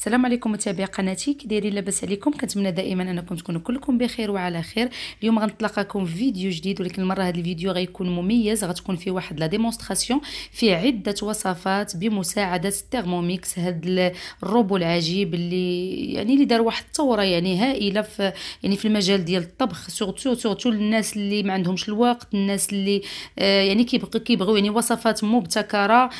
السلام عليكم متابعي قناتي، كي دايرين؟ لاباس عليكم؟ كنتمنى دائما انكم تكونوا كلكم بخير وعلى خير. اليوم غنتلاقاكم في فيديو جديد، ولكن المره هذا الفيديو غيكون مميز، غتكون فيه واحد لا ديمونستراسيون فيه عده وصفات بمساعده الترموميكس، هذا الروبو العجيب اللي دار واحد الثوره هائله في المجال ديال الطبخ، سورتو للناس اللي ما عندهمش الوقت، الناس اللي كيبغيو وصفات مبتكره.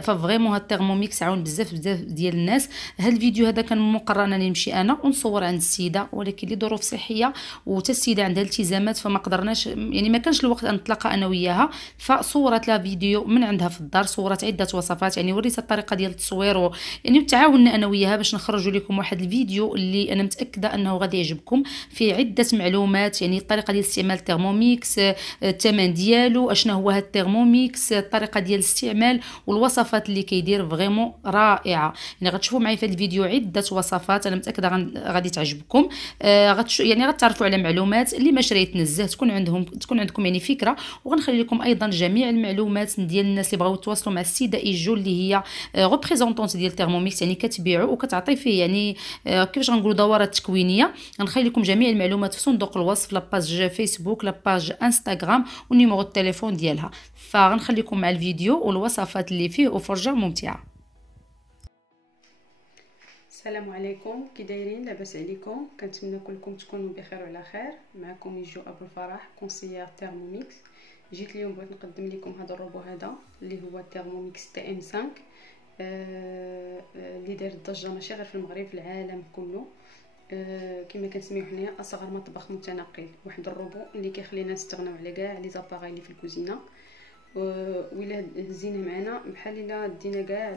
ففريمون هاد الترموميكس عاون بزاف ديال الناس. هاد الفيديو هذا كان مقرر انني نمشي انا ونصور عند السيده، ولكن لظروف صحيه وتا السيده عندها التزامات فما قدرناش، ما كانش الوقت ان نتلاقى انا وياها. فصورت لها فيديو من عندها في الدار، صورت عده وصفات، وريتها الطريقه ديال التصوير وتعاوننا انا وياها باش نخرجوا لكم واحد الفيديو اللي انا متاكده انه غادي يعجبكم، فيه عده معلومات، الطريقه ديال استعمال الترموميكس، الثمن ديالو، اشنا هو هاد الترموميكس، الطريقه ديال الاستعمال والوصفات اللي كيدير فريمون رائعه. غتشوفوا معي في الفيديو عده وصفات انا متاكده غادي تعجبكم. غتعرفوا على معلومات اللي ما شريت نزه، تكون عندكم فكره. وغنخلي لكم ايضا جميع المعلومات ديال الناس اللي بغاو يتواصلوا مع السيده ايجو اللي هي ريبريزونطونت ديال ترموميكس، كتبيعو وكتعطي فيه كيفاش غنقولوا دورات تكوينيه. غنخلي لكم جميع المعلومات في صندوق الوصف، لاباج فيسبوك، لاباج انستغرام، ونيميرو التليفون ديالها. فغنخليكم مع الفيديو والوصفات اللي فيه وفرجه ممتعه. السلام عليكم، كي دايرين؟ لاباس عليكم؟ كنتمنى كلكم تكونوا بخير وعلى خير. معكم يجو ابو الفرح، كونسيير ترموميكس. جيت اليوم بغيت نقدم لكم هذا الروبو هذا اللي هو ترموميكس تي ام 5 اللي داير الضجه ماشي غير في المغرب، في العالم كله. كما كنسميوه حنايا اصغر مطبخ متنقل، واحد الروبو اللي كيخلينا نستغناو على كاع لي زاباغاي اللي في الكوزينه. وإلا هزيناه معنا بحال الا دينا كاع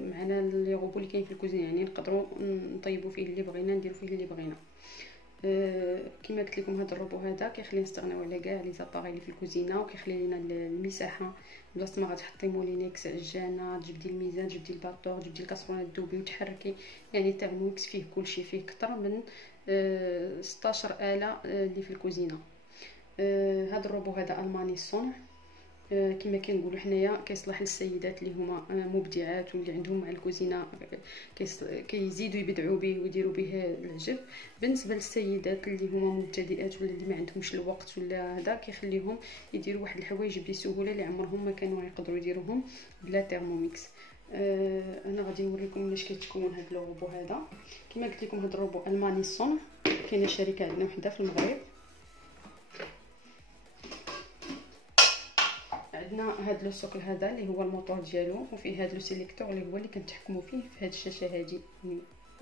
معنا لي روبو اللي كاين في الكوزينه، نقدروا نطيبوا فيه اللي بغينا، نديروا فيه اللي بغينا. كما قلت لكم هذا الروبو هذا كيخلينا نستغناو على كاع لي زاباغي اللي في الكوزينه، وكيخلي لنا المساحه. بلاصه ما غتحطي مولينكس، عجانه، تجبدي الميزان، تجبدي الباطور، تجبدي الكاسرونه، تذوبي وتحركي. الترموميكس فيه كلشي، فيه اكثر من 16 آلة اللي في الكوزينه. هذا الروبو هذا الماني الصنع، كما كنقولوا حنايا كيصلح للسيدات اللي هما مبدعات واللي عندهم مع الكوزينه، كيزيدوا يبدعوا به ويديروا به العجب. بالنسبه للسيدات اللي هما مبتدئات ولا اللي ما عندهمش الوقت ولا هذا، كيخليهم يديروا واحد الحوايج بسهوله اللي عمرهم ما كانوا يقدروا يديروهم بلا ترموميكس. انا غادي نوريكم مناش كيتكون هذا الروبو هذا. كما قلت لكم هذا الروبو الماني الصنع، كاينه شركه عندنا وحده في المغرب. عندنا هذا لو سوكل هذا اللي هو الموتور ديالو، وفيه هذا لو سيليكتور اللي هو اللي كنتحكموا فيه في هذه الشاشه هذه.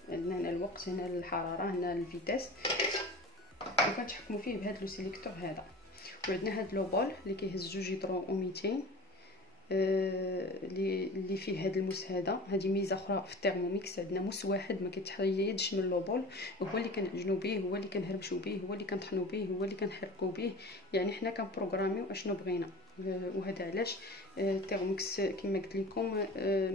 عندنا هنا الوقت، هنا الحراره، هنا الفيتاس، وكنتحكموا فيه بهذا لو سيليكتور هذا. وعندنا هذا لو بول اللي كيهز 2 جيترون و200 اللي فيه هذا الموس هذا. هذه ميزه اخرى في الترموميكس، عندنا موس واحد ما كيتحيدش من لو بول، هو اللي كنعجنوا به، هو اللي كنهربشوا به، هو اللي كنطحنوا به، هو اللي كنحركوا به. حنا كنبروغراميو اشنو بغينا. وهذا علاش الترموميكس كما قلت لكم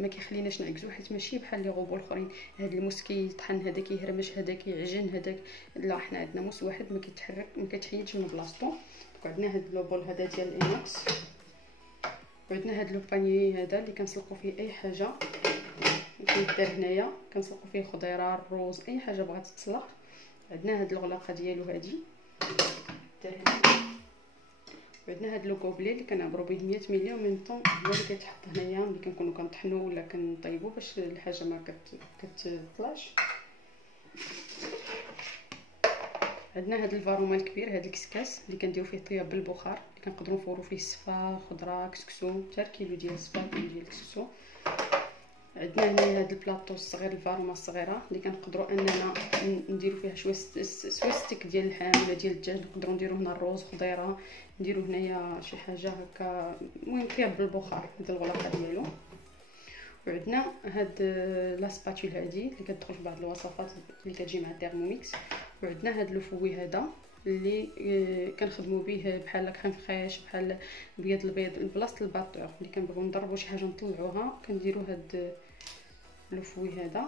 ما كيخليناش نعكزو، حيت ماشي بحال لي روبو الاخرين هذا الموس كيطحن، هذا كيهرمش، هذا كيعجن، هذاك لا. حنا عندنا موس واحد ما كيتحرك، ما كيتحيدش من بلاصتو. عندنا هذا لو بول هذا ديال الانوكس، وعندنا هذا لو باني هذا اللي كنسلقوا فيه اي حاجه كيدار هنايا، كنسلقوا فيه خضيره، الروز، اي حاجه بغات تتسلق. عندنا هذه الغلاقه ديالو هذه. وعندنا هذا لو كوبلي اللي كنعبروا به 100 ملي، ومن طون هو اللي كيتحط هنايا ملي كنكونوا كنطحنوا ولا كنطيبوا باش الحاجه ما كتطلعش. عندنا هذا الفاروما الكبير، هذا الكسكاس اللي كنديروا فيه طياب بالبخار، اللي كنقدروا نفوروا فيه الصفا، خضره، كسكسو، حتى كيلو ديال الصفا، كيلو ديال الكسكسو. عندنا هنا هذا البلاطو الصغير، الفاروما الصغيره اللي كنقدروا اننا نديروا فيها شويه سوا ستيك ديال اللحم ولا ديال الدجاج. نقدروا نديروا هنا الروز، خضيره، نديروا هنايا شي حاجه هكا، المهم طياب بالبخار. هذا الغلاقه ديالو. وعندنا هاد لا سباتول هادي اللي كتدخل في بعض الوصفات اللي كتجي مع الترموميكس. وعندنا هاد لو فوي هذا اللي كنخدموا به بحال كريم فريش، بحال بيض البيض بلاصه الباطور اللي كنبغيو نضربوا شي حاجه نطلعوها، كنديروا هاد لو فوي هذا.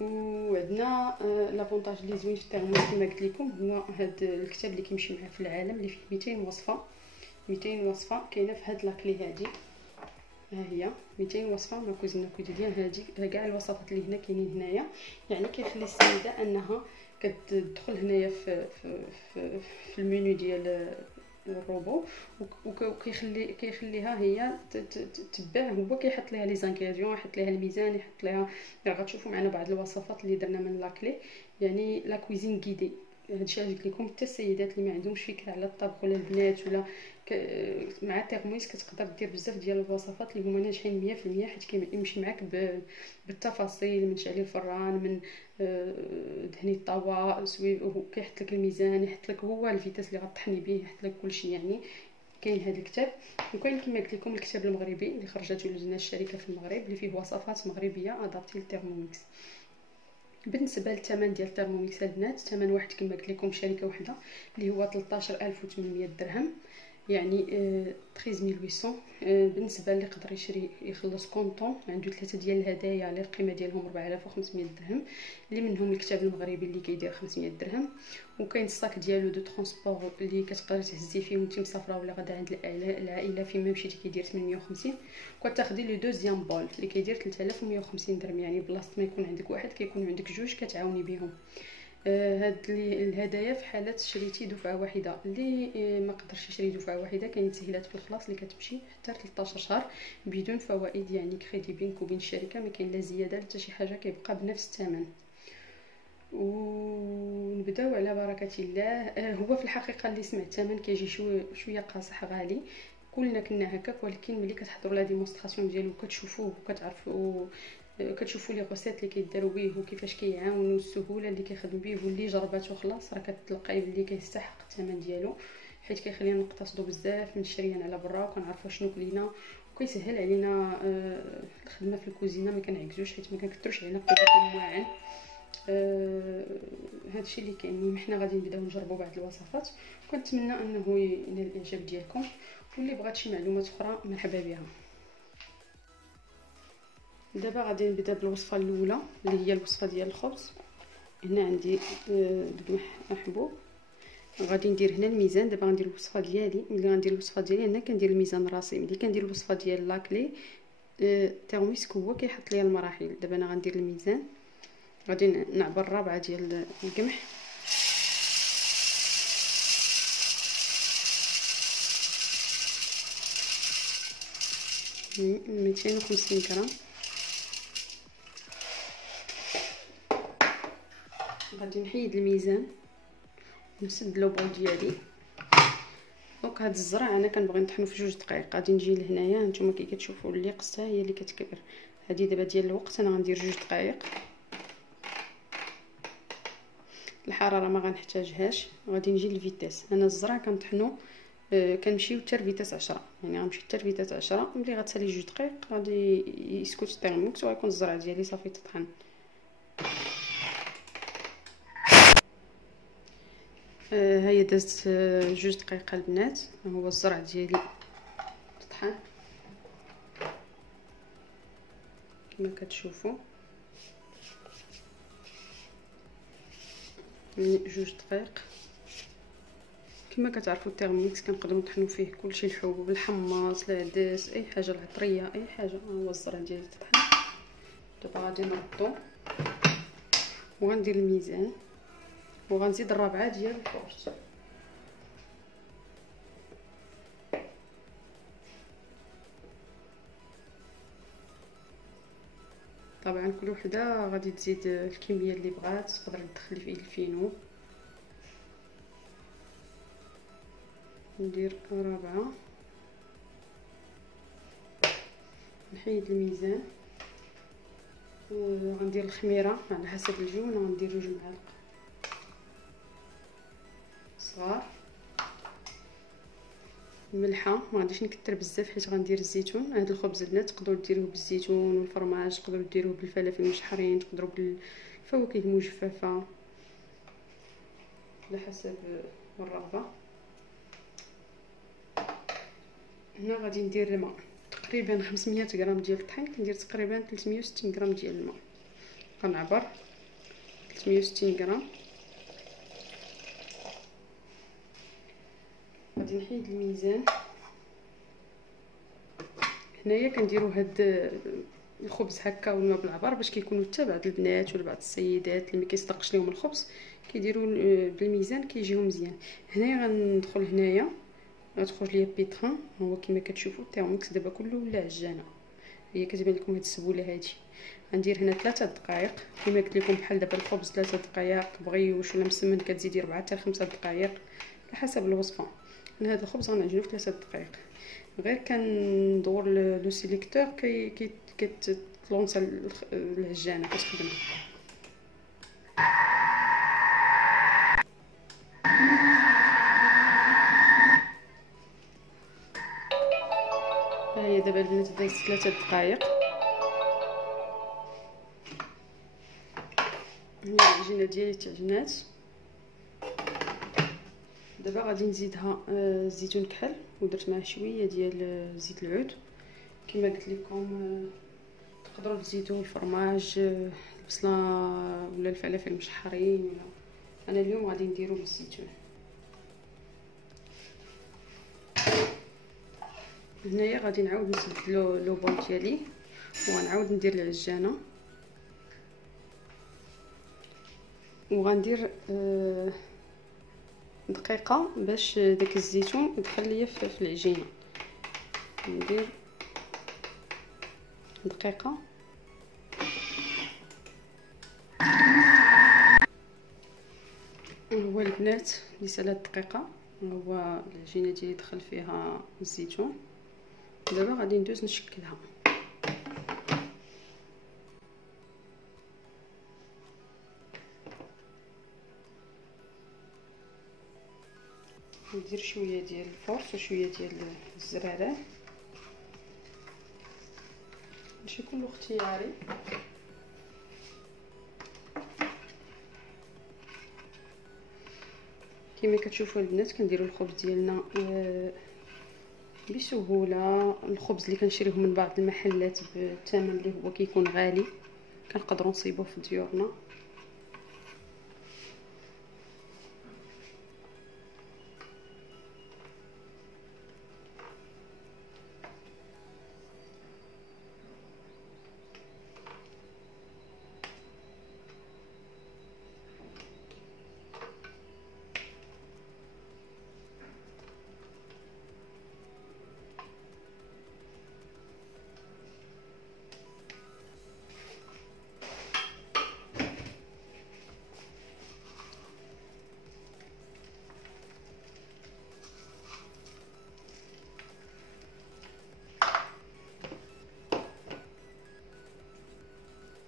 وعندنا لافونتاج اللي زوين في الترموميكس كما قلت لكم هو هاد الكتاب اللي كيمشي معاه في العالم، اللي فيه 200 وصفه. 200 وصفه كاينه في هاد لاكلي هادي. ها هي 200 وصفه من كوزينه كوتيديان. هذه كاع الوصفات اللي هنا كاينين هنايا، يعني كيخلي السيده انها كتدخل هنايا في المنيو ديال الروبو، كيخليها هي تتبع، هو كيحط ليها لي زانغريديون، يحط ليها الميزان، يحط ليها، غتشوفوا معنا بعض الوصفات اللي درنا من لاكلي، يعني لا كويزين غيدي. هادشي قلت لكم حتى السيدات اللي ما عندهمش فكره على الطبخ ولا البنات ولا مع تيرمويس كتقدر دير بزاف ديال الوصفات اللي هما ناجحين 100%، حيت كيمشي معاك بالتفاصيل، من تشعلي الفران، من دهني الطاوه، كيحط لك الميزان، يحط لك هو الفيتاس اللي غطحني به، يحط لك كلشي. يعني كاين هذا الكتاب، وكاين كما قلت لكم الكتاب المغربي اللي خرجته لنا الشركه في المغرب، اللي فيه وصفات مغربيه ادابتي للتيرموميكس. بالنسبه للثمن ديال الترموميكس البنات، ثمن واحد كما قلت لكم شركه وحده اللي هو 13800 درهم، يعني 13800. بالنسبه اللي يقدر يشري يخلص كونطون، عنده 3 ديال الهدايا اللي القيمه ديالهم 4500 درهم، اللي منهم الكتاب المغربي اللي كيدير 500 درهم، وكاين الصاك ديالو دو ترونسبور اللي كتقدري تهزيه فيه وانت مسافره ولا غادا عند العائله فين ما مشيتي كيدير 850. وكتاخدي لو دوزيام بول اللي كيدير 3150 درهم، يعني بلاصه ما يكون عندك واحد كيكون عندك جوج كتعاوني بهم. هاد الهدايا في حاله شريتي دفعه واحده. اللي ما قدرش يشري دفعه واحده، كاين تسهيلات في الخلاص اللي كتمشي حتى 13 شهر بدون فوائد، يعني كريدي بينك وبين الشركه، ما كاين لا زياده حتى شي حاجه، كيبقى بنفس الثمن. ونبداو على بركه الله. هو في الحقيقه اللي سمع الثمن كيجي شويه قاصح غالي، كلنا كنا هكاك، ولكن ملي كتحضروا لا ديمونستراسيون ديالو كتشوفوه وكتعرفوا كتشوفوا لي غوسيت اللي كيداروا به وكيفاش كيعاونوا، السهوله اللي كيخدم به، واللي جرباتو خلاص راه كتلقاي بلي كيستحق الثمن ديالو، حيت كيخلينا نقتصدوا بزاف من الشريان على برا، وكنعرفوا شنو كلينا، وكيسهل علينا الخدمه في الكوزينه، ما كنعكزوش حيت ما كنكثرش علينا قوه المعان. هادشي اللي كاين. حنا غادي نبداو نجربوا بعض الوصفات، وكنتمنى انه ينال الاعجاب ديالكم، واللي بغات شي معلومات اخرى مرحبا بها. دابا غادي نبدا بالوصفه الاولى اللي هي الوصفه ديال الخبز. هنا عندي القمح محبوب، غادي ندير هنا الميزان. دابا غندير الوصفه ديالي، ملي غندير الوصفه ديالي هنا كندير الميزان راسي. ملي كندير الوصفه ديال لاكلي تيرميسك هو كيحط ليا المراحل. دابا انا غندير الميزان، غادي نعبر الرابعه ديال القمح، من 250 غرام. غادي نحيد الميزان ونسد لوبول ديالي. دونك هاد الزرع انا كنبغي نطحنو في 2 دقائق. غادي نجي لهنايا، نتوما كي كتشوفوا اللي قصتها هي اللي كتكبر. هادي دابا ديال الوقت انا غندير 2 دقائق. الحراره ما غنحتاجهاش. غادي نجي للفيتاس. انا الزرع كنطحنو كنمشيو حتى لفيتاس 10، يعني غنمشي حتى لفيتاس 10. ملي غتسالي 2 دقائق غادي يسكت التيرموكس وغيكون الزرع ديالي صافي تطحن. هيا دازت 2 دقائق البنات، هو الزرع ديالي تطحن كما كتشوفوا. من 2 دقائق كما كتعرفوا التيرميكس كنقدروا نطحنوا فيه كلشي، الحبوب، الحماص، العدس، اي حاجه، العطريه، اي حاجه. هو الزرع ديالي تطحن. دابا غادي نردو وغندير الميزان وغنزيد الرابعه ديال الفرش. طبعا كل وحده غادي تزيد الكميه اللي بغات، تقدر تدخلي فيه الفينو. ندير رابعه، نحيد الميزان، غندير الخميره على حسب الجو. انا غندير 2 معالق صغار ملحه، ما غاديش نكثر بزاف حيت غندير الزيتون. هذا الخبز البنات تقدروا ديروه بالزيتون والفرماج، تقدروا ديروه بالفلافل المشحرين، تقدروا بالفواكه المجففه على حسب الرغبه. هنا غادي ندير الماء تقريبا 500 غرام ديال الطحين، كندير تقريبا 360 غرام ديال الماء. غنعبر 360 غرام. غادي نحيد الميزان. هنايا كنديروا هاد الخبز هكا والماء بالعبار باش كيكونوا حتى بعض البنات ولا بعض السيدات اللي ما كيصدقش لهم الخبز كيديروا بالميزان كيجيو مزيان. هنايا غندخل هنايا غتخرج ليا بيتران، هو كما كتشوفوا التيرموكس دابا كله ولا عجانه، هي كتبان لكم هاد السبوله هادي. غندير هنا 3 دقائق كما قلت لكم، بحال دابا الخبز 3 دقائق بغيوش ولا مسمن كتزيدي 4 حتى 5 دقائق على حسب الوصفه. انا هذا الخبز غنعجنو في 3 دقائق، غير كندور لو سيليكتور كتلونسا العجانه كتخدم. ها هي دابا البنات دايز 3 دقائق، هي العجينه ديالي تعجنات. دابا غادي نزيدها الزيتون كحل ودرت معاه شويه ديال زيت العود. كما قلت لكم تقدروا تزيدوا الفرماج، البصله ولا الفلافل مشحرين، ولا انا اليوم غادي نديرو بالزيتون. هنايا غادي نعاود نسد لو بون ديالي وغنعاود ندير العجانه، وغندير دقيقه باش داك الزيتون يدخل ليا في العجينه. ندير دقيقه هو البنات اللي 3 دقيقه، هو العجينه ديالي دخل فيها الزيتون. دابا غادي ندوز نشكلها. ندير شويه ديال الفورس وشويه ديال الزرارة، ماشي كله اختياري. كما كتشوفوا البنات كنديروا الخبز ديالنا بسهوله. الخبز اللي كنشريوه من بعض المحلات بالثمن اللي هو كيكون غالي كنقدروا نصيبوه في ديورنا.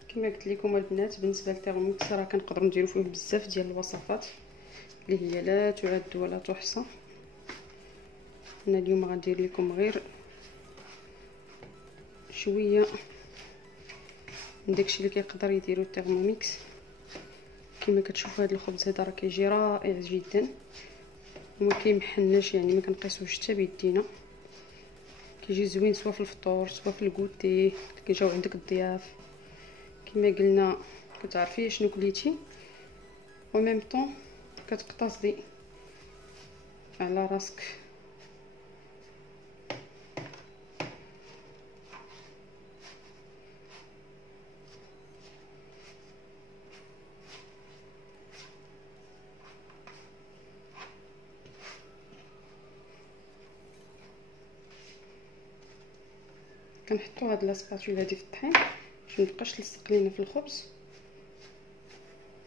كما قلت لكم البنات بالنسبه للتيرموكس راه كنقدروا نديروا فيه بزاف ديال الوصفات اللي هي لا تعد ولا تحصى. انا اليوم غندير لكم غير شويه من داكشي اللي كيقدر يديروا التيرموميكس. كما كتشوفوا هذا الخبز هذا راه كيجي رائع جدا وما كيمحناش، يعني ما كنقيسوش حتى بيدينا، كيجي زوين سواء في الفطور سواء في الكوتي كيجيو عندك الضياف. كما قلنا كتعرفي شنو كليتي و ميم طون كتقتصدي على راسك. كنحطوا هاد لاسباتول هادي في الطحين باش متبقاش تلصق لينا في الخبز،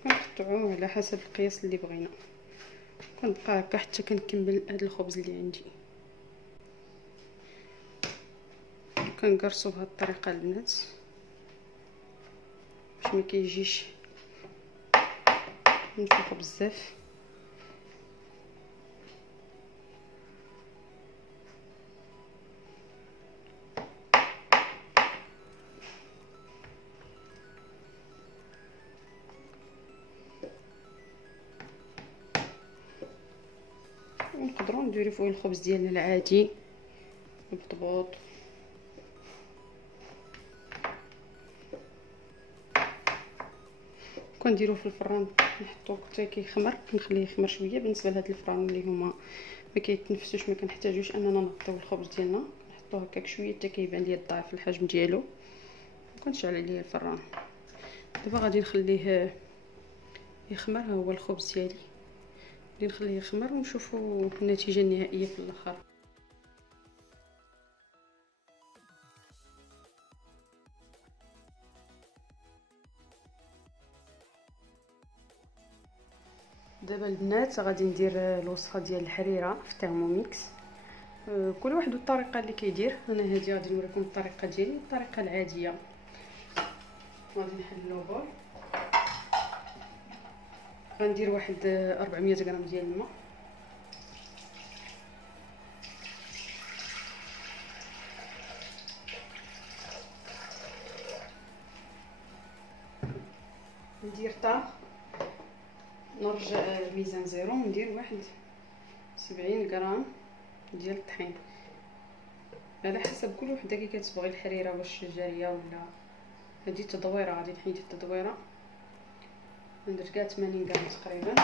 كنقطعوه على حسب القياس اللي بغينا. كنبقى هكا حتى كنكمل هاد الخبز اللي عندي. كنقرصو بهاد الطريقه البنات باش ما كيجيش منفوخ بزاف. ونقدروا نديرو فوق الخبز ديالنا العادي مضبوط. كنديروه في الفران نحطوه حتى كيخمر، نخليه يخمر شويه. بالنسبه لهاد الفران اللي هما ما كيتنفسوش ما كنحتاجوش اننا نغطيو الخبز ديالنا، نحطو هكاك شويه حتى كيبان ليا الضعف الحجم ديالو. كنشعل عليه الفران. دابا غادي نخليه يخمر. ها هو الخبز ديالي غادي نخليه يخمر ونشوفوا النتيجه النهائيه في الاخر. دابا البنات غادي ندير الوصفه ديال الحريره في الثيرموميكس. كل واحد والطريقه اللي كيدير. انا هذه غادي نوريكم الطريقه ديالي، الطريقه العاديه. غادي نحلو بول، غندير واحد 400 غرام ديال الماء، ندير طاغ، نرجع الميزان زيرو، ندير واحد 70 غرام ديال الطحين على حسب كل وحده كي كتبغي الحريره، واش جاريه ولا هذه التدويره. غادي نحيد التدويره، ندير كاع 80 غرام تقريبا.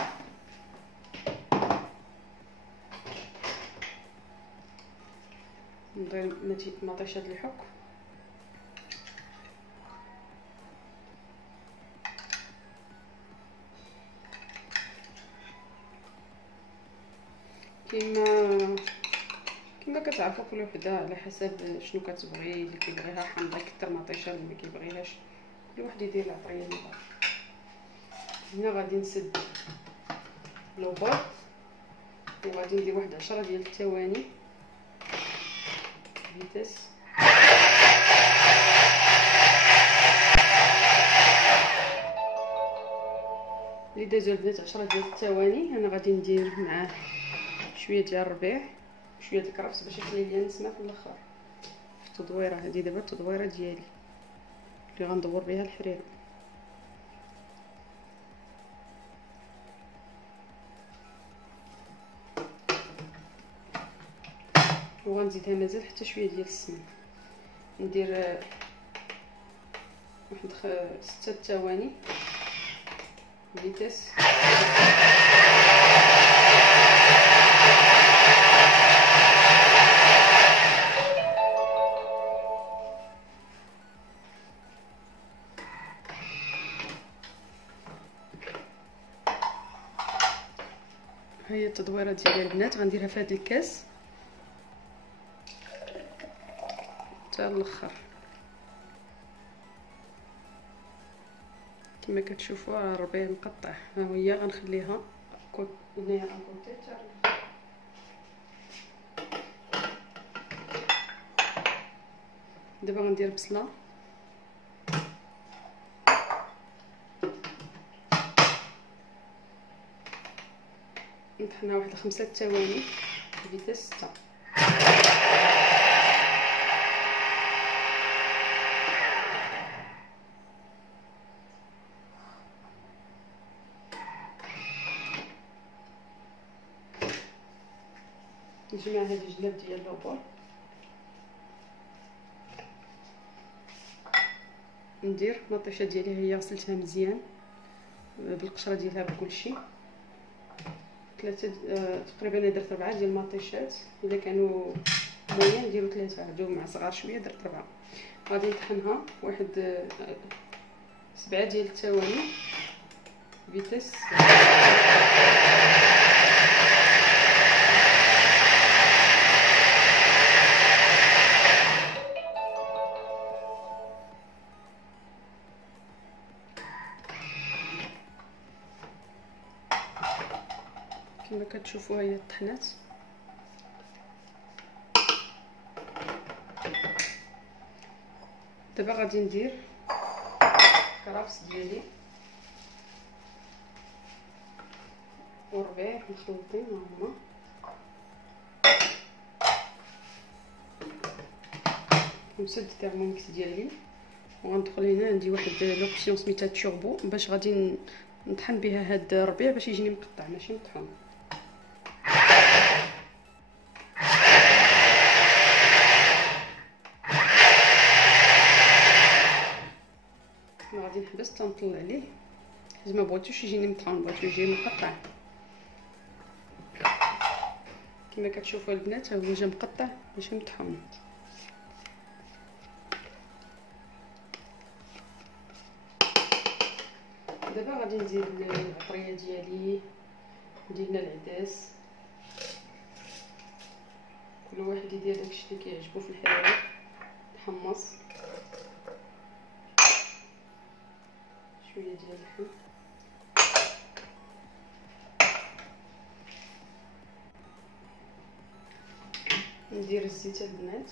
ندير مطيشه الحك، كما كتعرفوا كل وحده على حسب شنو كتبغي. اللي كيبغيها حامضه يكثر مطيشه، اللي ما كيبغيهاش كل واحد يدير العطريه اللي بغا. هنا غادي نسد لوبور وغادي ندير واحد 10 ديال الثواني فيتاس. اللي دازو البنات 10 ديال الثواني. انا غادي ندير معاه شويه ديال الربيع، شويه ديال الكرفس باش يخلي لي نسمه في الاخر في التدويره. هذه دابا التدويره ديالي اللي غندور بها الحريره. وغنزيدها مازال حتى شويه ديال السمن. ندير واحد 6 ثواني فيتاس. هي التدويره ديالي البنات غنديرها في هذا الكاس حتى الاخر. كما كتشوفوا الربيع مقطع. ها هي غنخليها هنايا اكوتي. دابا غندير بصله، نطحنها واحد 5 ثواني فيتاس 6. نجمع هاد الجلاب ديال اللوبور، ندير مطيشه ديالي هي غسلتها مزيان بالقشره ديالها بكلشي. 3 تقريبا درت 4 ديال المطيشات. الا كانوا موين نديروا 3، هادو مع صغار شويه درت 4. غادي نطحنها واحد 7 ديال الثواني فيتاس. كما كتشوفوا هي طحنات. دابا غادي ندير كرفس ديالي والربيع مخلطين هما. نسد الثيرموميكس ديالي وغندخل هنا. عندي واحد لوبسيون سميتها توربو باش غادي نطحن بها هاد الربيع باش يجيني مقطع ماشي مطحون. غادي نحبس تنطلع عليه حيت ما بغيتوش يجيني مطحون، بغيتو يجي مقطع. كما كتشوفوا البنات ها هو جا مقطع ماشي مطحون. دابا غادي نزيد العطريه ديالي، ديالنا العدس. كل واحد يدير داكشي اللي كيعجبو في الحلوه. نحمص شويه ديال اللحم، ندير الزيت البنات،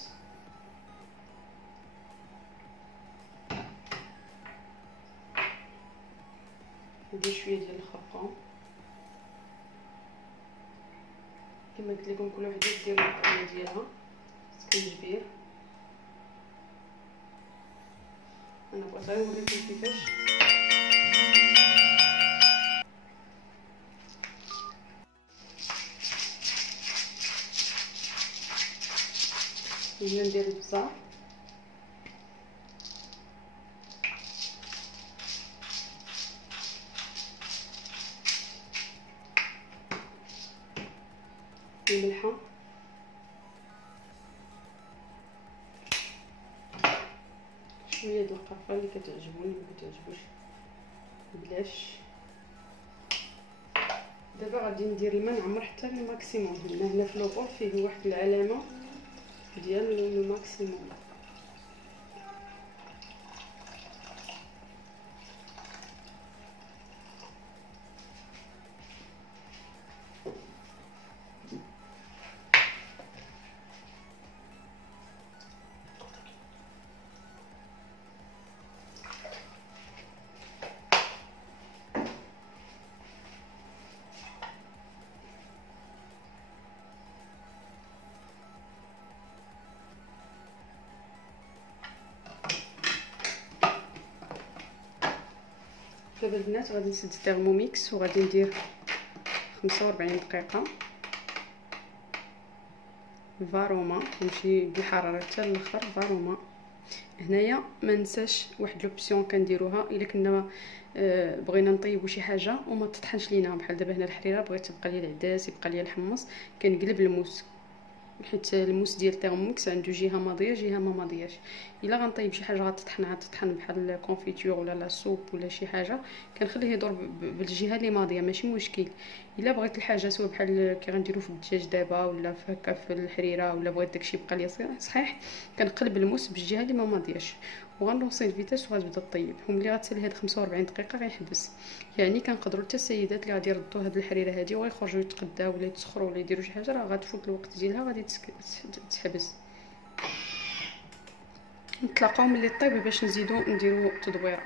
ندير شويه ديال الخرقوم. كما قلت لكم كل وحده دير الطريقه ديالها. السكنجبير انا بغيت غير نوريكم كيفاش. هنا ندير البزار، الملحه، شويه د القرفه اللي كتعجبوني، ما كتعجبوش بلاش. دابا غادي ندير الماء نعمر حتى للماكسيموم. هنا في لوبور فيه واحد العلامه ديال الماكسيموم. دابا البنات غادي نسد الترموميكس وغادي ندير 45 دقيقه فاروما، نمشي بالحراره حتى الاخر فاروما. هنايا ما ننساش واحد لوبسيون كنديروها الا كنا بغينا نطيبوا شي حاجه وما تطحنش لينا، بحال دابا هنا الحريره بغيت تبقى ليا العداس يبقى ليا الحمص، كنقلب الموس، حيت الموس ديال الترموميكس عنده جهه ماضيه جهه ما ماضياش. الا غنطيب شي حاجه غتطحن بحال الكونفيتور ولا لا سوب ولا شي حاجه، كنخليه يدور بالجهه اللي ماضيه ماشي مشكل. الا بغيت الحاجه سوا بحال كي غنديروا في الدجاج دابا ولا هكا في الحريره، ولا بغيت داكشي يبقى ليا صحيح، كنقلب الموس بالجهه اللي ما ماضياش وغنوصل الفيتاس وغتبدا طيب. وملي غتسالي هاد 45 دقيقه غيحبس. يعني كنقدروا حتى السيدات اللي غادي يردوا هاد الحريره هادي وغيخرجوا يتغداو ولا يتسخروا ولا يديروا شي حاجه، راه غتفوت الوقت ديالها غادي تحبس. نتلاقاو ملي طيب باش نديروا تدويره.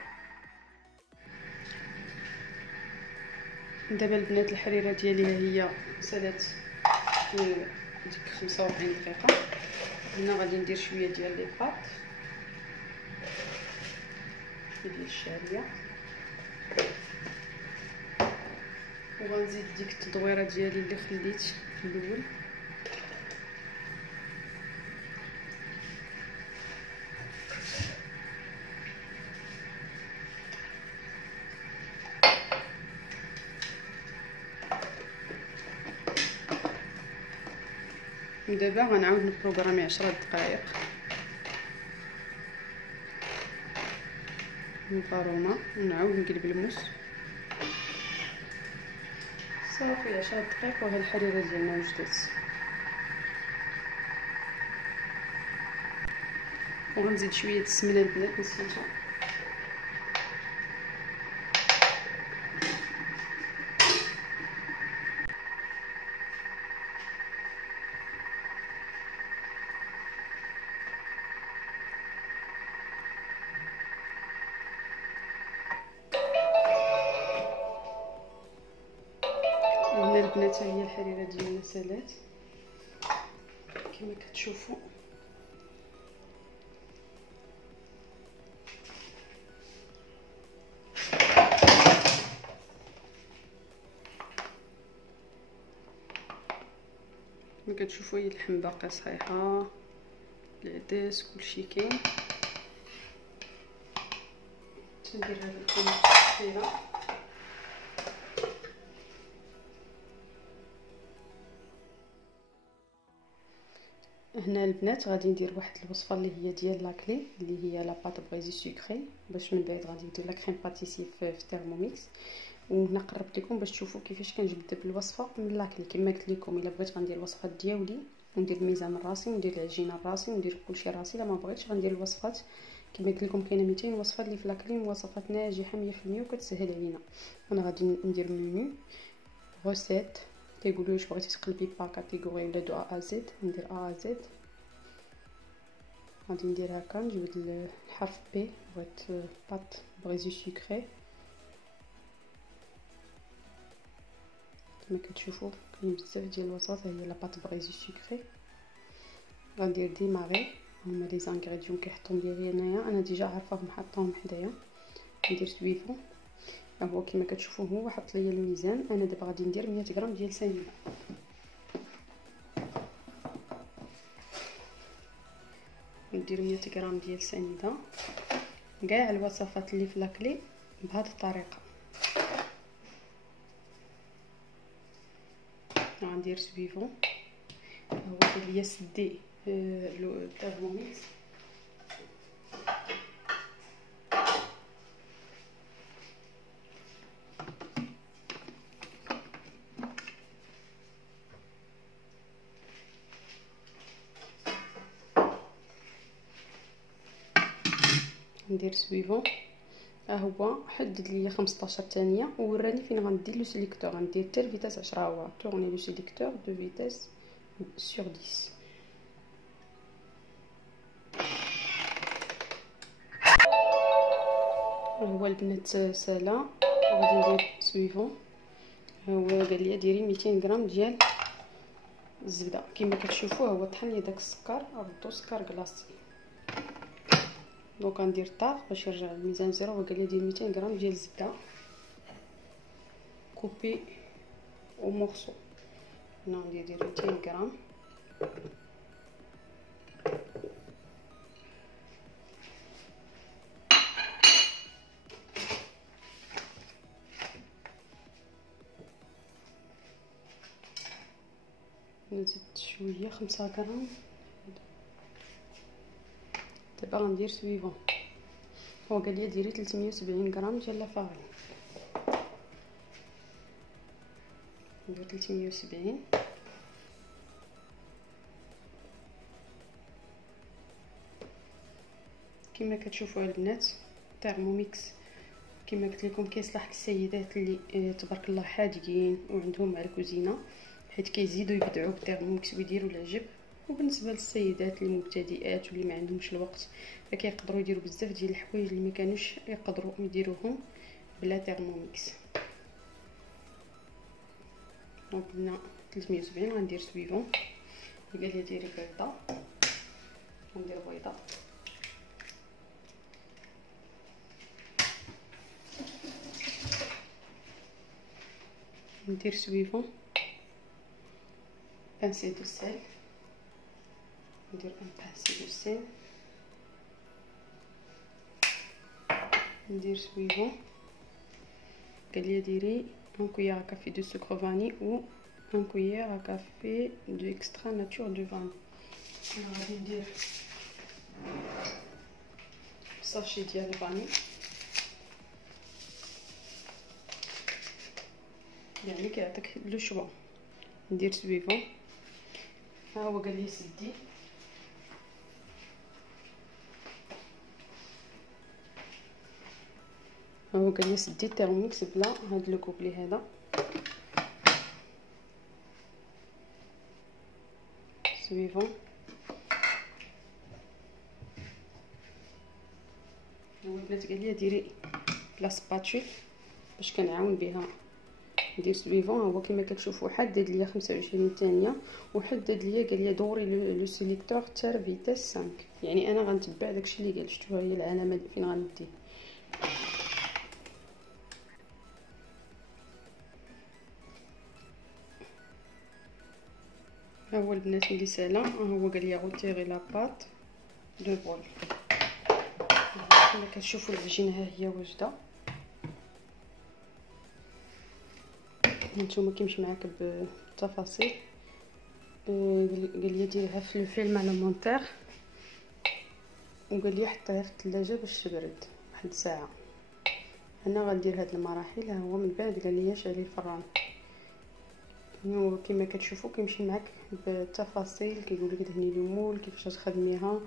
دابا البنات الحريره ديالي هي سالات ديك 45 دقيقه. هنا غادي ندير شويه ديال لي باط، شويه ديال الشعريه، وغنزيد ديك التدويره ديالي اللي خليت في الاول. ودابا غنعاود نبروغرامي 10 دقائق مفرومه، ونعاود نقلب الموس. صافي 10 دقائق وها الحريره ديالنا وجدت. وغنزيد شويه السمنه البنات نسيتو. هنا البنات هي الحريره ديالنا سالات كما كتشوفوا. كما كتشوفوا هي اللحم باقا صحيحه، العدس كلشي كاين. تندير هذا الطماطم. هنا البنات غادي ندير واحد الوصفه اللي هي ديال لاكلي، اللي هي لا بات بريزي سكري، باش من بعد غادي ندير لا كريم باتيسي في تيرموميكس. وهنا قربت لكم باش تشوفوا كيفاش كنجبد بالوصفه من لاكلي. كما قلت لكم الا بغيت غندير الوصفات ديالي وندير الميزان راسي وندير العجينه راسي وندير كلشي راسي. الا ما بغيتش غندير الوصفات كما قلت لكم كاينه 200 وصفه اللي في لاكلي، وصفات ناجحه 100% وكتسهل علينا. انا غادي ندير منيو روسيت، كيقولوا واش بغيتي تقلبي با كاتيجوري ولا دو ا زد، ندير ا زد. غادي ندير هكا نجبد الحرف بي، بغيت بات بريزي سكري كما كتشوفوا. كاين بزاف ديال الوصفات، هي لا بات بريزي سكري. غندير ديماري، هما لي زانغريديون كيحطهم لي هنايا، انا ديجا عارفاهم حطاهم حدايا. ندير سويفون، هو كما كتشوفوا هو حط ليا الميزان. انا دابا غادي ندير 100 غرام ديال سنيده. ندير 100 غرام ديال سنيده. كاع الوصفات اللي في لاكلي بهذه الطريقه. غندير سويفون، هو دير ليا سدي لو تيرموميكس. ندير سويفون، ها هو حدد ليا 15 ثانيه ووراني فين غندير لو سيليكتور. غندير حتى فيتاس 10، هو تورني لو سيليكتور دو فيتاس سور 10. هو البنات سالا. غادي ندير سويفون، هو قال لي ديري 200 غرام ديال الزبده. كما كتشوفوا هو طحن لي داك السكر، ردو سكر كلاصي. دونك غندير طاغ باش يرجع الميزان زيرو. هو قال لي دير 200 غرام ديال الزبده كوبي او مورسو. هنا ندير 200 غرام. نزيد شويه 5 غرام. دابا غندير سويفون، هو قال لي ديري 370 غرام ديال لافارين. ندير 370. كما كتشوفوا البنات تيرموميكس كما قلت لكم كيصلح السيدات اللي تبارك الله حادقين وعندهم مع الكوزينه، حيت كيزيدوا يبدعوا بالتيرموميكس ويديروا العجب. وبالنسبه للسيدات اللي مبتدئات واللي ما عندهمش الوقت فكيقدروا يديروا بزاف ديال الحوايج اللي ما كانوش يقدروا يديروهم بلا تيرموميكس. دونك هنا 370 غندير سويفون. قال لي ديري بيضه، غندير بيضه. ندير سويفون، بانسي دو سيل، ندير ان بانسي دو سيل. ندير سويفون، قال لي ديري un cuillère à café de sucre vanille ou un cuillère à café d'extra nature de vanille. غادي ندير ساشي ديال الفاني، يعني كيعطيك لو شوا. ندير سويفون، ها هو قال لي سدي. هو قال لي سدي التيرموميكس بلا هاد لو كوبلي هذا. سويفون، هو البنات قال لي ديري لا سباتشول باش كنعاون بها. ندير سويفون، هو كما كتشوفوا حدد ليا 25 ثانيه وحدد ليا قال لي دوري لو سيليكتور تاع فيتاس 5. يعني انا غنتبع داكشي اللي قال. شفتوا هي العلامه فين غندي. ها هو البنات اللي سالا. هو قال لي غوتيري لا بات دو بول. كما كتشوفوا العجينه ها هي واجده. نتوما كيمشي معاك بالتفاصيل. قال لي ديريها في الفيلم على مونتير، وقال لي حطيها في الثلاجه باش تبرد واحد ساعه. انا غندير هاد المراحل، هو من بعد قال لي شعلي الفران. كما كتشوفوا كيمشي معك بالتفاصيل، كيقول لك دهني المول كيفاش تخدميها،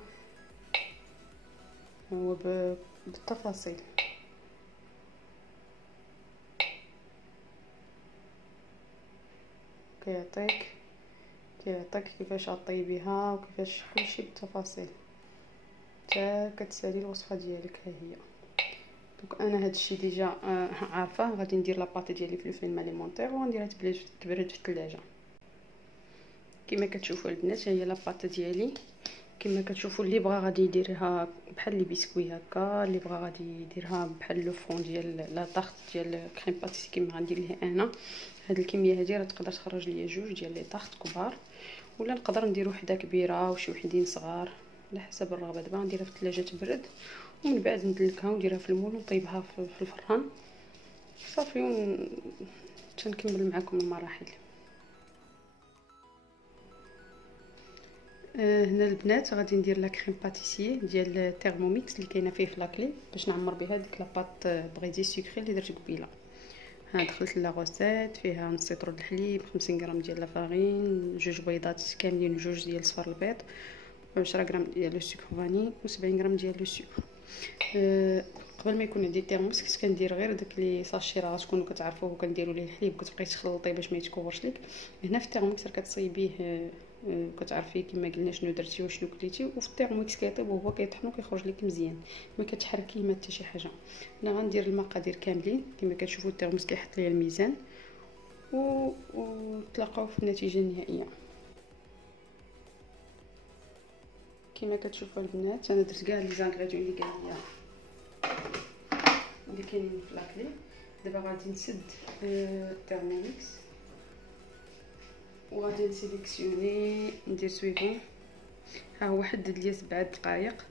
هو بالتفاصيل. كيعطيك كيفاش طيبيها وكيفاش كلشي بالتفاصيل، حتى كتسالي الوصفه ديالك. ها هي دونك انا هادشي ديجا عارفه. غادي ندير لاباط ديالي في الفيلم اليمونتير وغنديرها تبرد في الثلاجه. كما كتشوفوا البنات هي لاباط ديالي. كما كتشوفوا اللي بغى غادي يديرها بحال لي بسكوي هكا، اللي بغى غادي يديرها بحال لو فون ديال لا طارت ديال كريم باتيسي كيما غندير ليه انا. هاد الكميه هادي راه تقدر تخرج ليا جوج ديال لي طارت كبار، ولا نقدر ندير وحده كبيره وشي وحدين صغار على حسب الرغبه. دابا نديرها في الثلاجه تبرد، ومن بعد ندلكها ونديرها في المول ونطيبها في الفران صافي، تنكمل معكم المراحل. هنا البنات غادي ندير لا كريم باتيسيي ديال تيرموميكس اللي كاينه فيه في لاكلي باش نعمر بها ديك لاباط بغيتي سكري اللي درت قبيله. ها دخلت لا غوسيت فيها نص لتر د الحليب، 50 غرام ديال لا فارين، جوج بيضات كاملين، جوج ديال صفار البيض، 10 غرام ديال لو سكر فاني، و70 غرام ديال لو سكر. قبل ما يكون عندي تيرموس كنت كندير غير داك لي ساشي راه تكونوا كتعرفوه، وكنديروا ليه الحليب وكتبقاي تخلطيه باش ما يتكورش لك. هنا في التيرموس راه كتصايبيه كتعرفي كما قلنا شنو درتي وشنو كليتي، وفي التيرموكس كيطيب وهو كيطحن وكيخرج لك مزيان، ما كتحركيه ما حتى شي حاجه. انا غندير المقادير كاملين كما كتشوفوا. التيرموس كيحط ليا الميزان وتلاقاو في النتيجه النهائيه. كما كتشوفوا البنات انا درت كاع لي زانغريديون اللي قال ليا اللي كاينين في لاكلي. دابا غادي نسد التيرموميكس وغادي نسيليكسيوني ندير سويفون. ها هو حدد ليا 7 دقائق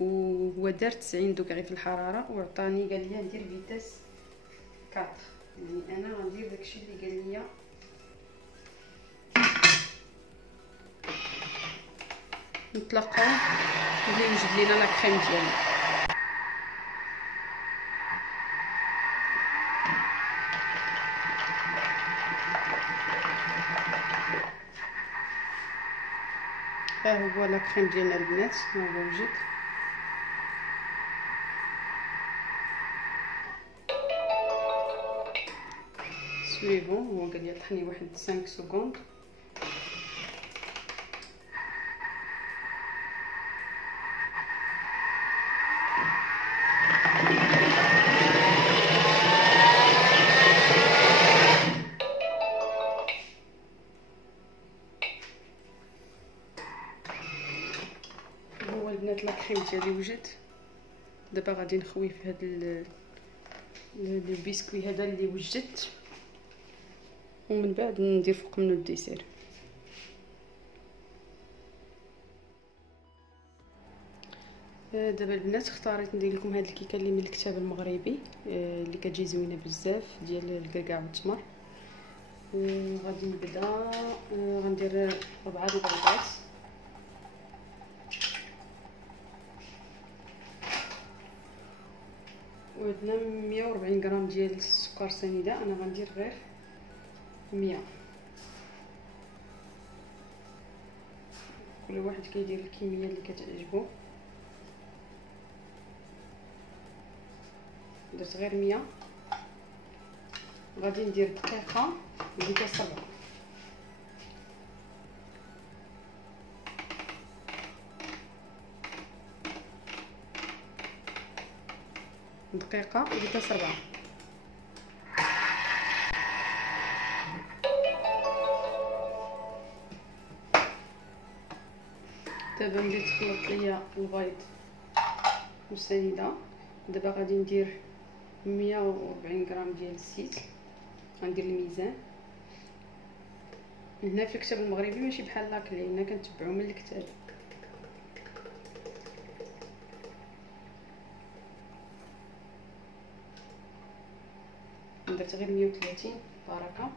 وهو دار 90 دوغري في الحراره، وعطاني قال لي ندير فيتاس 4. يعني انا غندير داكشي اللي قال لي. نتلاقاو ملي نجيب لينا لا كريم ديالنا. ها هو لا كريم ديالنا البنات، ها هو وجد. سويفون هو قال لي طحني واحد 5 سكوند. هو البنات لا كريم ديالي وجد. دابا غادي نخويه في هذا البسكوي هذا اللي وجدت، ومن بعد ندير فوق منه الديسير. دابا البنات اختاريت ندير لكم هذه الكيكه اللي من الكتاب المغربي اللي كتجي زوينه بزاف ديال الكركاع والتمر. غادي نبدا غندير 4 بيضات، وعندنا 140 غرام ديال السكر سنيده. انا غندير غير 100. كل واحد كيدير الكميه اللي كتعجبو. درت غير 100. غادي ندير دقيقه فيتاس 4. دقيقه فيتاس 4. دابا بديت تخلط ليا البيض والسنيده. دابا غادي ندير 140 غرام ديال الزيت. غندير الميزان. هنا في الكتاب المغربي ماشي بحال لاكلي، هنا كنتبعو من الكتاب. درت غير 130 بركه.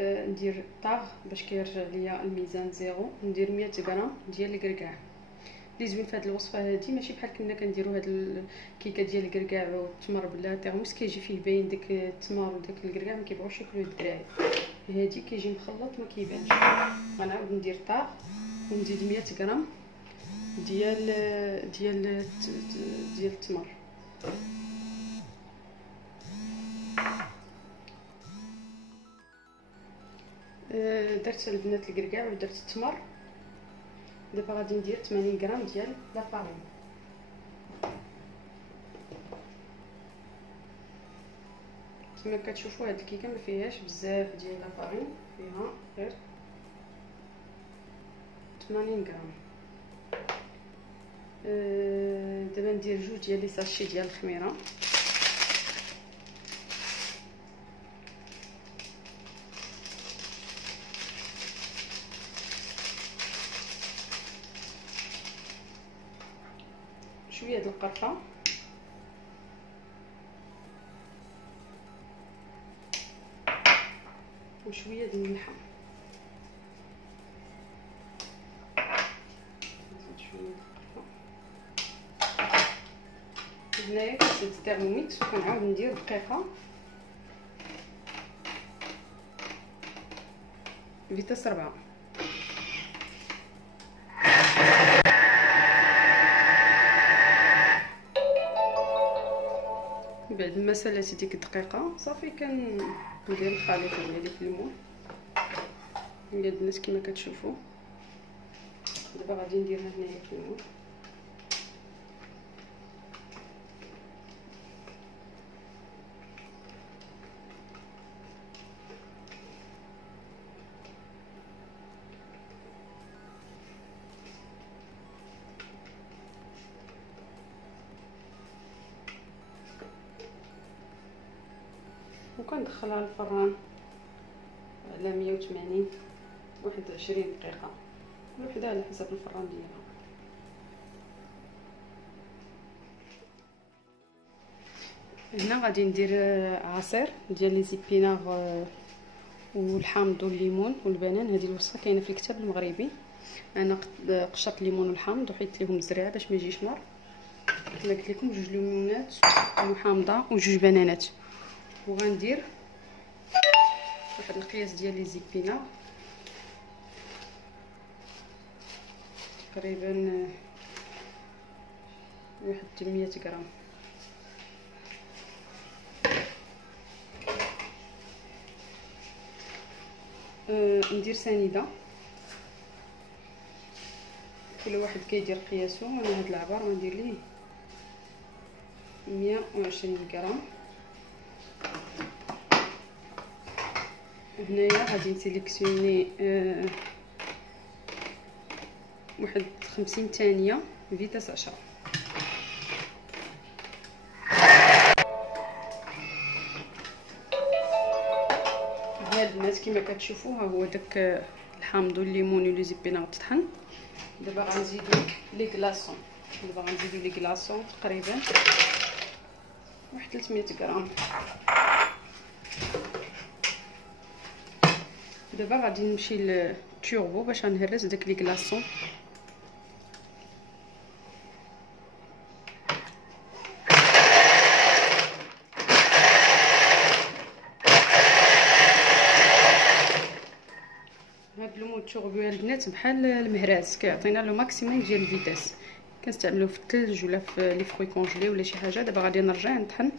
ندير طاغ باش كيرجع ليا الميزان زيرو. ندير 100 غرام ديال الكركاع. اللي زوين في هذه الوصفه هذه ماشي بحال كنا كنديروا هاد الكيكه ديال الكركاع والتمر بلا تيرموس كيجي فيه باين داك التمر وداك الكركاع ما كيبغوش ياكلوه الدراري. هذه كيجي مخلط ما كيبانش. غنعاود ندير طاغ ونزيد 100 غرام ديال التمر. درت البنات الكركاع ودرت التمر. دابا غادي ندير 80 غرام ديال لافارين. كما كتشوفوا هاد الكيكه ما فيهاش بزاف ديال لافارين، فيها غير 80 غرام. دابا ندير 2 ديال لي ساشي ديال الخميره. شويه د القرفه وشويه د الملحه. نزيد شويه د القرفه. هنايا كنزيد الترموميكس وكنعاود ندير دقيقه فيتاس 4. بعد ما سالات ديك الدقيقه صافي كندير الخليط ديالي في المول ديال البنات كما كتشوفوا. دابا غادي نديرها هنايا في المول. وكندخلها للفران على 180 21 دقيقه، كل وحده على حسب الفران ديالها. هنا غادي ندير عصير ديال لي زيبينار والحامض والليمون والبنان. هذه الوصفه كاينه في الكتاب المغربي. انا قشرت الليمون والحامض وحيدت لهم الزريعه باش ما يجيش مر. كما قلت لكم 2 ليمونات وحامضه و2 بنانات. وغندير واحد القياس ديال لي زيبينار تقريبا واحد 100 غرام. ندير سنيده، كل واحد كيدير قياسو. انا هاد العبار غندير ليه 120 غرام. هنايا غادي نسيليكسيوني واحد 50 ثانيه فيتاس 10. هاد البنات كما كتشوفوا ها هو داك الحامض والليمون ولي زيبينار تطحن. دابا غنزيدو لي كلاصون. لي كلاصون تقريبا واحد 300 غرام. دابا غادي نمشي للتوربو باش غنهرس داك لي كلاصون. هاد المود توربو البنات بحال المهراس، كيعطينا لو ماكسيموم ديال الفيتاس. كنستعملوه في الثلج ولا في لي فروي كونجلي ولا شي حاجه. دابا غادي نرجع نطحن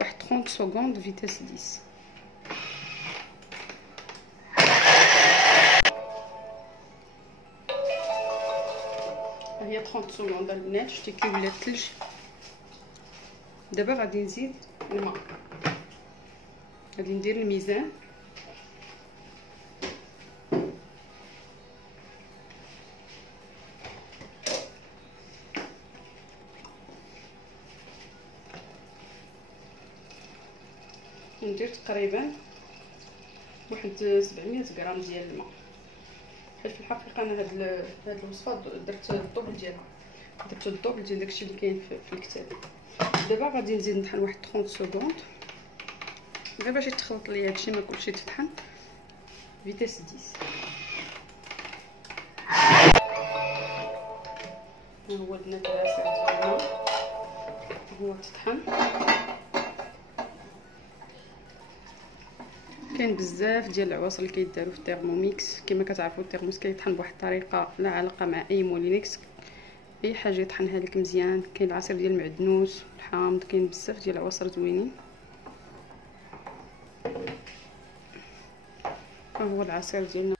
واحد 30 سكوند فيتاس 10. هي 30 سكوند البنات. شتي كي ولا الثلج. دابا غادي نزيد الماء. غادي ندير الميزان ندير تقريبا واحد 700 غرام ديال الماء. حيت في الحقيقه انا هاد الوصفه درت الدوبل ديالها، درت الدوبل ديال داكشي اللي كاين في الكتاب. دابا غادي نزيد نطحن واحد 30 سكوند غير باش يتخلط ليا هادشي ما كلشي تطحن. فيتيس 10. ها هو البنات العصير ديالنا هو تطحن. كاين بزاف ديال العواصر اللي كيداروا في التيرموميكس. كما كتعرفوا التيرموس كيطحن بواحد الطريقه لا علاقه مع اي مولينكس، اي حاجه يطحنها لك مزيان. كاين العصير ديال المعدنوس، الحامض، كاين بزاف ديال العواصر زوينين. ها هو العصير ديالنا.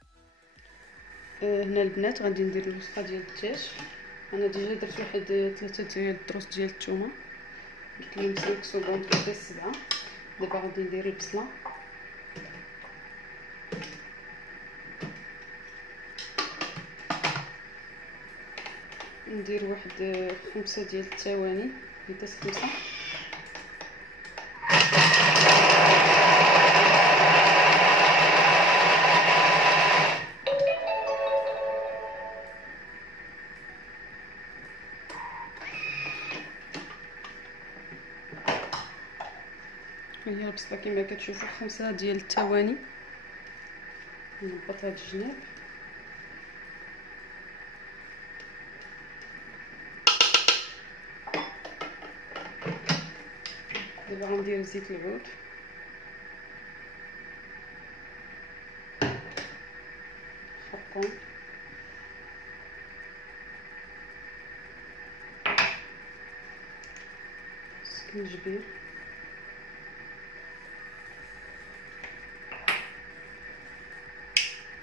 هنا البنات غادي ندير الوصفه ديال الدجاج. انا ديجا درت واحد 3 ديال الدروس ديال الثومه، قلت لهم 5 سكوند حتى 7. دابا غادي ندير البصله، ندير واحد 5 ديال الثواني فيتاس 5. هي البصله كما كتشوفوا 5 ديال الثواني. نهبط هاد الجناب. دابا غندير زيت العود، خرقوم، سكنجبير،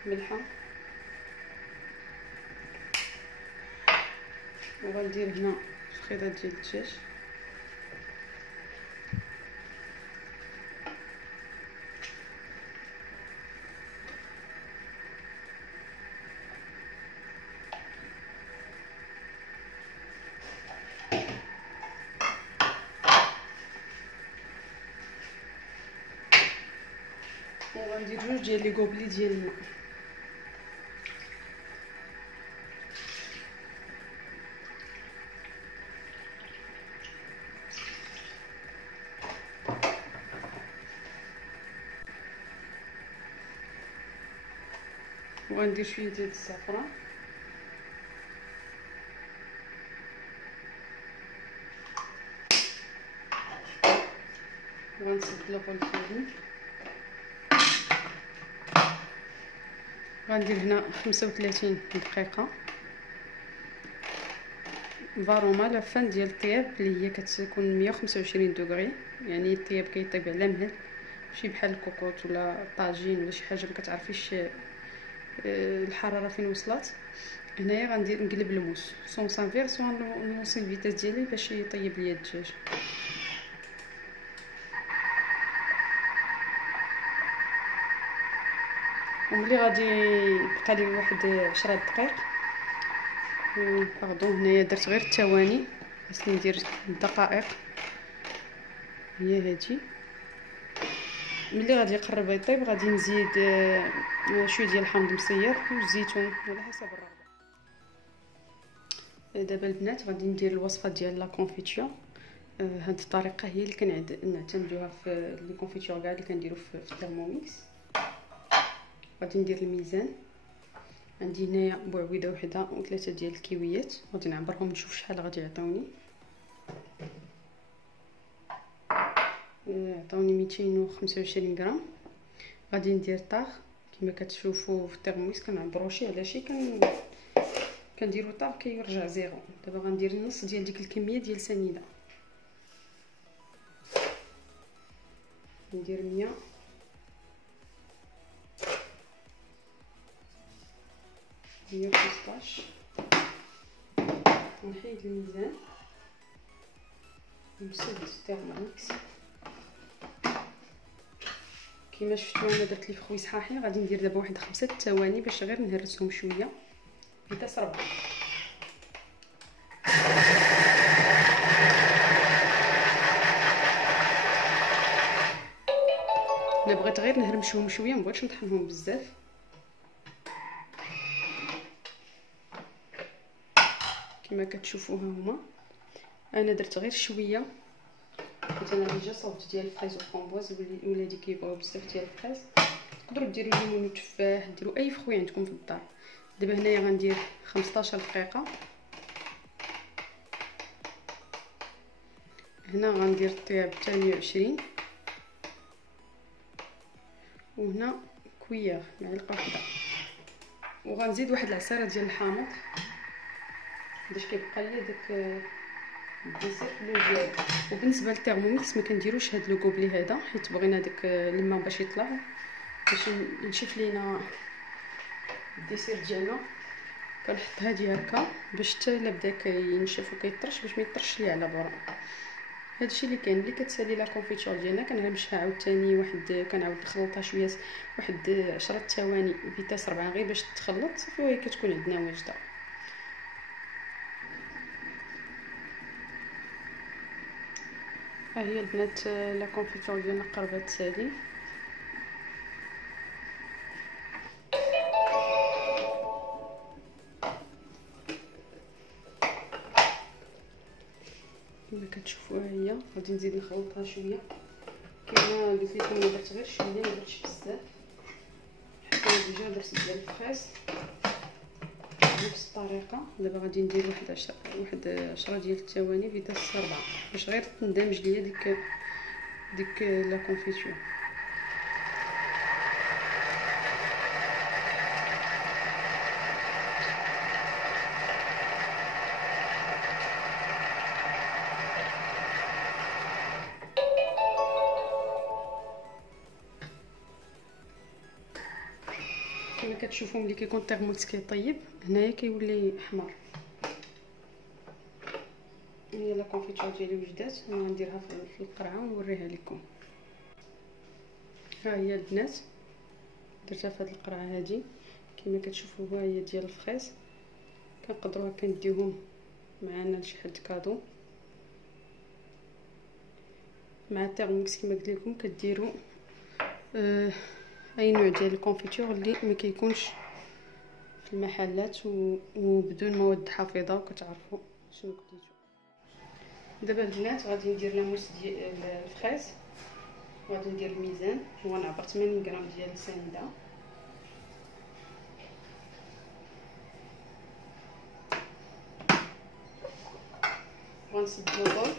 ملحه، وغندير هنا الخيطات ديال الدجاج. وغندير 2 ديال لي كوبلي ديال الماء. وغندير شويه ديال الزعفران، وغنسد لابول ديالي. غندير هنا 35 دقيقه فاروما لافان ديال الطياب اللي هي كتكون 125 دوغري، يعني الطياب كيطيب على مهل، ماشي بحال الكوكوط ولا طاجين ولا شي حاجه ما كتعرفيش الحراره فين وصلت. هنايا غندير نقلب الموس سون سانفير سون نوصل الفيتاس ديالي باش يطيب ليا الدجاج. وملي غادي يبقى لي واحد 10 دقائق باردون. هنايا درت غير الثواني، خاصني ندير الدقائق هي هادي. ملي غادي يقرب يطيب غادي نزيد شويه ديال الحامض مسير والزيتون على حسب الرغبه. دابا البنات غادي ندير الوصفه ديال لا كونفيتور. هاد الطريقه هي اللي كنعتمدوها في لي كونفيتور كاع اللي كنديرو في الترموميكس. غادي ندير الميزان، عندي هنايا بوعويده وحده و3 ديال الكيويات، غادي نعبرهم نشوف شحال غادي يعطيوني. عطاوني 225 غرام. غادي ندير طاغ كما كتشوفوا في الترموميكس، كنعبرو شي على شي كنديرو طاغ كيرجع زيرو. دابا غندير نص ديال ديك الكميه ديال سنيده، ندير 100 115. نحيد الميزان ونسد الترموميكس. كما شفتوا انا درت لي فخوي صحاحي. غادي ندير دابا واحد 5 ثواني باش غير نهرسهم شويه فيتاس 4. انا بغيت غير نهرمشهم شويه، مبغيتش نطحنهم بزاف. كما كتشوفوا ها هما انا درت غير شويه حيت انا ديجا صوبت ديال الفريز وفرامبواز، ولا دي كيبغيو بزاف ديال الفريز. تقدروا ديروا الليمون والتفاح، ديروا اي فخوي عندكم في الدار. دابا هنايا غندير 15 دقيقه. هنا غندير الطياب حتى 120، وهنا كويار معلقه وحده، وغنزيد واحد العصيره ديال الحامض باش كيبقى ليا داك الديسير لو ديالو. وبالنسبه للترموميكس ما كنديروش هاد لو كوبلي هذا، حيت بغينا داك الماء باش يطلع، باش نشوف لينا الديسير ديالنا. كنحط هادي هكا باش حتى الا بدا كينشف وكيطرش باش ما يطرش ليا على برا. هادشي اللي كاين. ملي كتسالي لا كونفيتور ديالنا كنغمشها عاوتاني واحد، كنعاود نخلطها شويه واحد 10 ثواني فيتاس 4 غير باش تخلط صافي، وهي كتكون عندنا واجده. ها هي البنات لا كونفيتور ديالنا قربت تسالي. كما كتشوفوا هي غادي نزيد نخلطها شويه. كما قلت لكم درت غير شويه، ما درتش بزاف حيت انا ديجا درت ديال الفريز بنفس الطريقه. دابا غادي ندير واحد 10 ديال الثواني فيتاس 4 باش غير تندمج ليا ديك لا كونفيتور. كما كتشوفوا ملي كيكون الترموميكس كيطيب هنايا كيولي احمر. هي لا كونفيتور ديالي وجدات، انا غنديرها في القرعه ونوريها لكم. ها هي البنات درتها في هذه القرعه هذه كما كتشوفوا. ها هي ديال الفريز، كنقدروا هكا نديوهم معنا لشي حد كادو مع الترموميكس. كما قلت لكم كديروا اي نوع ديال الكونفيتور اللي ما كيكونش في المحلات وبدون مواد حافظه، وكتعرفوا شنو كديتو. دابا البنات غادي ندير لاموس ديال الفريز، وغادي ندير الميزان. هو نعبر 80 غرام ديال السنيده. غنسد البول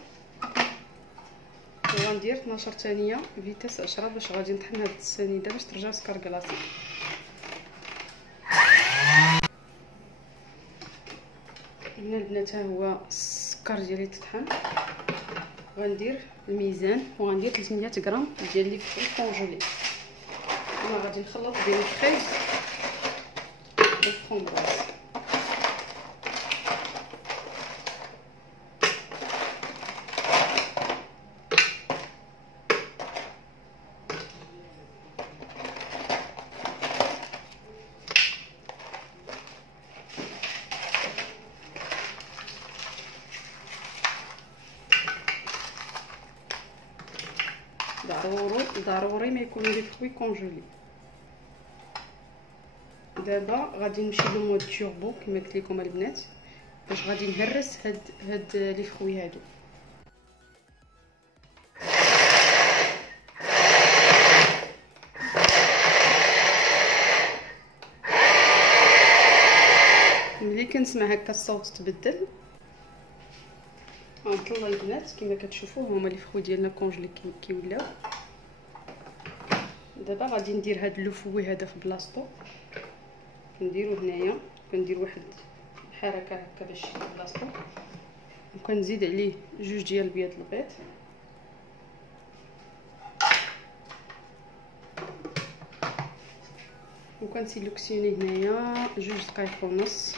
وغندير 12 ثانيه فيتاس 10 باش غادي نطحن هاد السنيده باش ترجع سكر كلاصي. هنا البنات ها هو السكر ديالي تطحن. غندير الميزان وغندير 300 غرام ديال لي كونجولي. انا غادي نخلط بين الفريز والفرomboise. ضروري ما يكونوا لي فروي كونجولي. دابا غادي نمشي للمود توربو كما قلت لكم البنات باش غادي نهرس هاد لي فروي هادو. ملي كنسمع هكا الصوت تبدل غنطلع البنات. كما كتشوفوا هما لي فروي ديالنا كونجلي كيولاو. دابا غادي ندير هاد لوفوي هذا في بلاصتو، كنديرو هنايا، كندير واحد الحركه هكا باش يشد بلاصتو، وكنزيد عليه 2 ديال بيض البيض، وكنسيلوكسيوني هنايا 2 دقائق ونص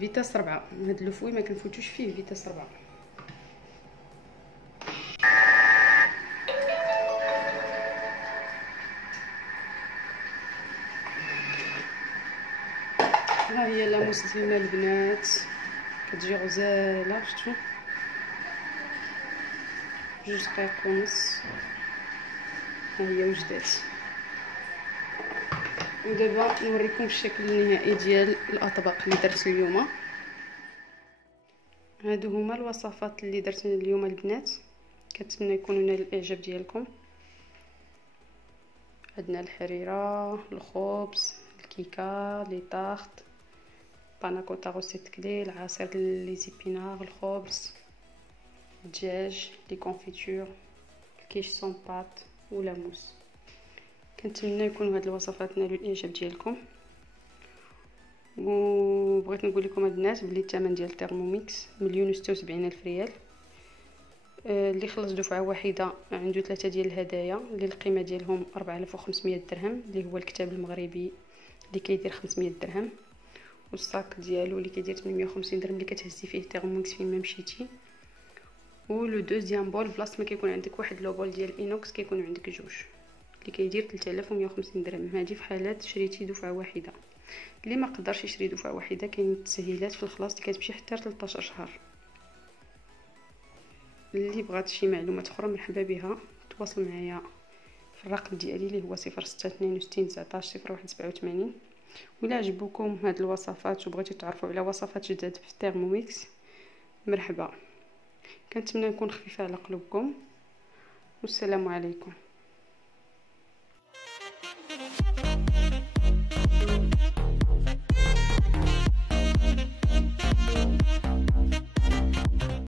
فيتاس 4. هاد لوفوي ما كنفوتوش فيه فيتاس 4. ها هي لاموس ديالنا البنات كتجي غزاله. شفتوا 2 دقائق ونص ها هي وجدات. ودابا نوريكم الشكل النهائي ديال الاطباق اللي درت اليوم. هادو هما الوصفات اللي درت اليوم البنات، كنتمنى يكونوا نال الاعجاب ديالكم. عندنا الحريره، الخبز، الكيكه، لي طارت، باناكوتا غوسيت كلي، العصير لي زيبينار، الخبز، الدجاج، لي كونفيتور، الكيش سون بات ولا موس. كنتمنى يكونوا هاد الوصفات نالوا الاعجاب ديالكم. وبغيت نقول لكم هاد الناس بلي الثمن ديال تيرموميكس 1,76,000 ريال. اللي خلص دفعه واحده عنده 3 ديال الهدايا اللي القيمه ديالهم 4500 درهم، اللي هو الكتاب المغربي اللي كيدير 500 درهم، والصاك ديالو اللي كيدير 850 درهم اللي كتهزي فيه تيرموميكس فين ما مشيتي. ولو دوزيام بول بلاصه ما كيكون عندك واحد لو بول ديال اينوكس كيكون عندك جوج اللي كيدير 3150 درهم. هذه في حالات شريتي دفعه واحده. اللي ما قدرش يشري دفعه واحده كاين التسهيلات في الخلاص اللي كتمشي حتى 13 شهر. اللي بغات شي معلومات اخرى مرحبا بها تواصل معايا في الرقم ديالي اللي هو 0662 19 01 87. ولا عجبوكم هاد الوصفات وبغيتوا تعرفوا على وصفات جداد في تيرموميكس مرحبا. كنتمنى نكون خفيفه على قلوبكم، والسلام عليكم.